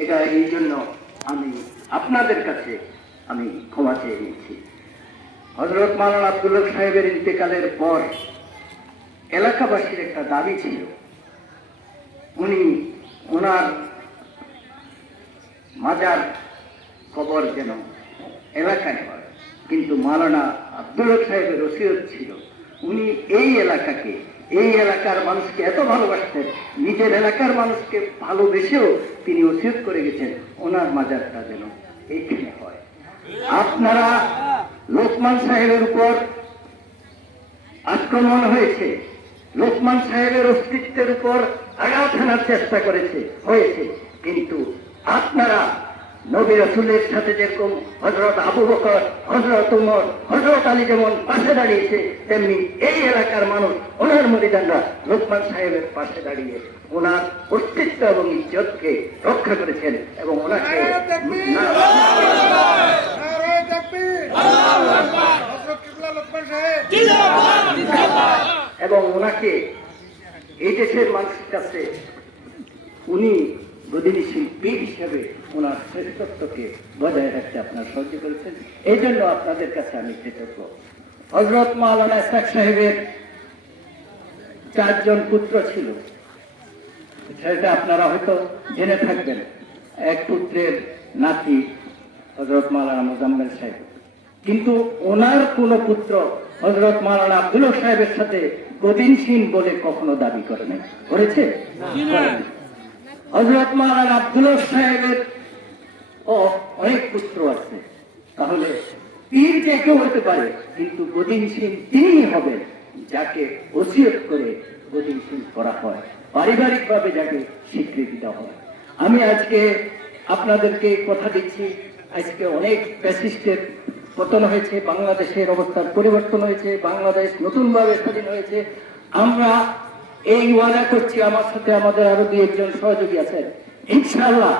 এটা এই জন্য আমি আপনাদের কাছে আমি ক্ষমা চেয়ে নিচ্ছি। হযরত মাওলানা আব্দুল হক সাহেবের ইন্তেকালের পর এলাকাবাসীর একটা দাবি ছিল, ওনার মাজার কবর যেন এলাকায় হয়। কিন্তু মাওলানা আব্দুল হক সাহেবের ওসিয়ত ছিল, উনি এই এলাকার মানুষকে এত ভালোবাসতেন, নিজের এলাকার মানুষকে ভালোবেসেও তিনি ওসিয়ত করে গেছেন ওনার মাজারটা যেন এইখানে হয়। আপনারা লোকমান সাহেবের উপর আক্রমণ হয়েছে, লোকমান সাহেবের অস্তিত্বের উপর আঘাত হানার চেষ্টা হয়েছে, কিন্তু আপনারা নবী রাসূলের সাথে যেরকম হযরত আবু বকর, হযরত উমর, হযরত আলী যেমন পাশে দাঁড়িয়েছে, তেমনি এই এলাকার মানুষ ওনার মুরিদানরা লোকমান সাহেবের পাশে দাঁড়িয়ে ওনার অস্তিত্ব এবং ইজ্জতকে রক্ষা করেছেন এবং ওনাকে এই দেশের মানুষের কাছে উনি গদিনীশীল পীর হিসেবে ওনার শ্রেষ্ঠত্বকে বজায় রাখতে আপনারা সাহায্য করেছেন। এই জন্য আপনাদের কাছে আমি কৃতজ্ঞ। হযরত মাওলানা ইসহাক সাহেবের 4 জন পুত্র ছিল, সেটা আপনারা হয়তো জেনে থাকবেন। এক পুত্রের নাতি হযরত মাওলানা মোজাম্মেল সাহেব, কিন্তু ওনার কোন পুত্র হযরত মাওলানা আব্দুল হক সাহেবের সাথে গদিনশীল বলে কখনো দাবি করে নাই, করেছে? হযরত মাওলানা আব্দুল হক সাহেবের অনেক পুত্র আছে, তাহলে পীর যে কেউ হতে পারে, কিন্তু গদিনশীল তিনি হবেন যাকে ওসিয়ত করে গদিনশীল করা হয়, পারিবারিক ভাবে যাকে স্বীকৃতি দেওয়া হয়। আমি আজকে আপনাদেরকে কথা দিচ্ছি, আজকে অনেক ফ্যাসিস্টের পতন হয়েছে, বাংলাদেশের অবস্থার পরিবর্তন হয়েছে, বাংলাদেশ নতুনভাবে স্বাধীন হয়েছে। আমরা এই ওয়াদা করছি, আমার সাথে আমাদের আরো 2 জন সহযোগী আছেন, ইনশাআল্লাহ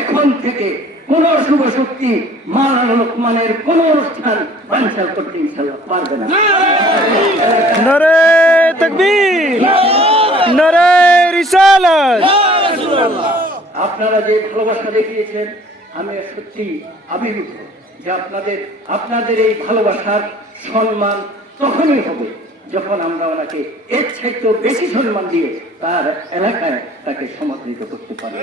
এখন থেকে কোন শুভ শক্তি মাওলানা লোকমানের কোন অনুষ্ঠান বানচাল করতে ইনশাআল্লাহ পারবে না। নারে তাকবীর, নারে রিসালাত। আপনারা যে ভালোবাসা দেখিয়েছেন, আমি সত্যি আবির্ভূত যে আপনাদের এই ভালোবাসার সম্মান তখনই হবে যখন আমরা ওনাকে এর চাইতে বেশি সম্মান দিয়ে তার এলাকায় তাকে সমাদৃত করতে পারি।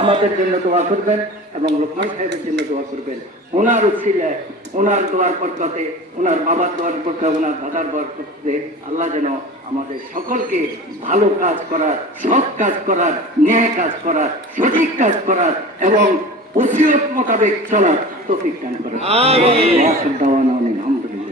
আমাদের জন্য দোয়া করবেন এবং লোকমান সাহেবের জন্য দোয়া করবেন। ওনার উছিলায়, ওনার দোয়ার পর্দাতে, ওনার বাবার দোয়ার পর্দা, ওনার দাদার দোয়ার পর্দাতে আল্লাহ যেন আমাদের সকলকে ভালো কাজ করার, সৎ কাজ করার, ন্যায় কাজ করার, সঠিক কাজ করার এবং ওসিয়ত মোতাবেক চলার তৌফিক দান করেন। আলহামদুলিল্লাহ।